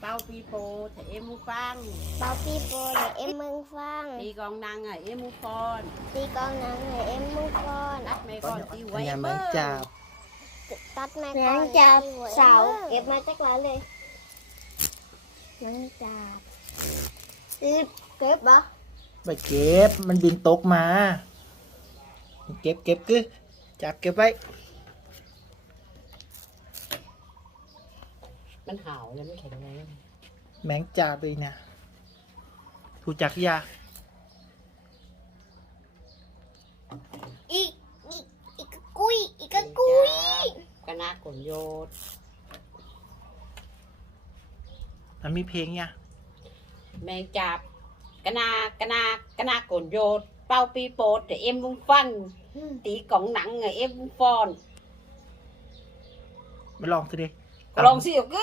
bao pipo thì em mua phang bao pipo thì em mua phang đi con đang à em mua con, con đi nhà nhà con đang à em mua con tắt mẹ con đi quay nhà chào tắt chào sáu kẹp mẹ chắc lại đi nhà chào đi kẹp bả bả kẹp mình bị tốt mà kẹp kẹp cứ kế. chặt kẹp ấy ันหาวแล้วไม่แข็งแรงแมงจาบเลยนะถูจักยาอีกอีกอีกกุยอีกกุยกระนาขนโยดมันมีเพลงเนี่ยแมงจับกระนากระนากระนาขนโยดเป่าปีโปดเอ็มบุ้งฟันตีกล่องหนังเอ็มฟอน มาลองสิเด้ลองสิกู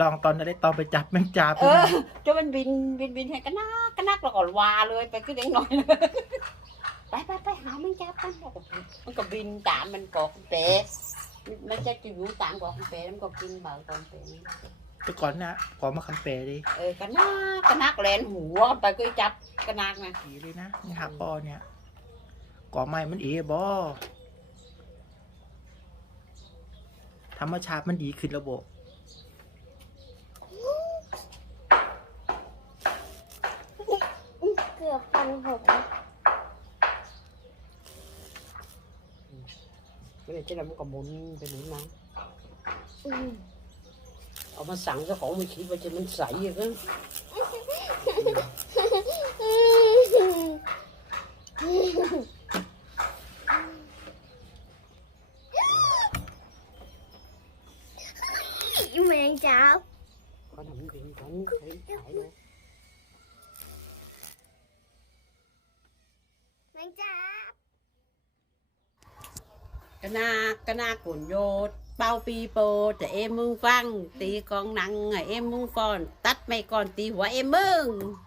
ลองตอนนัได้ตอนไปจับแมงจาบเออจะมันบินบินบินให้กันนักกันนักเราก่อนวาเลย ไปขึ้นเล็กน้อย ไปไปไปหาแมงจาบกันมันก็บินตามมันกอกเตะมันจะจะอยู่ตามกอกเตะมันก็กินเบาตอนเตะก่อนนะขอมาคันเปะดิเออกันนักกันนักแลนหัวไปก็จับกันนักนะผีเลยนะ นี่หกปอเนี่ยก่อไม้มันเอ๋บอธรรมชาติมันดีขึ้นระบบเกือบฟันผมไม่ได้เจ๊ดำก็หบุญเป็นหมุนมาเอามาสั่งเจ้าของไม่คิดว่าจะมันใสอ่ะก็ chuyện chào có những chuyện cũng thấy phải đó mình chào cái na cái na cuốn vô bao pi bồ để em mừng văng tì con nắng em mừng con tắt mấy con tì hoa em mừng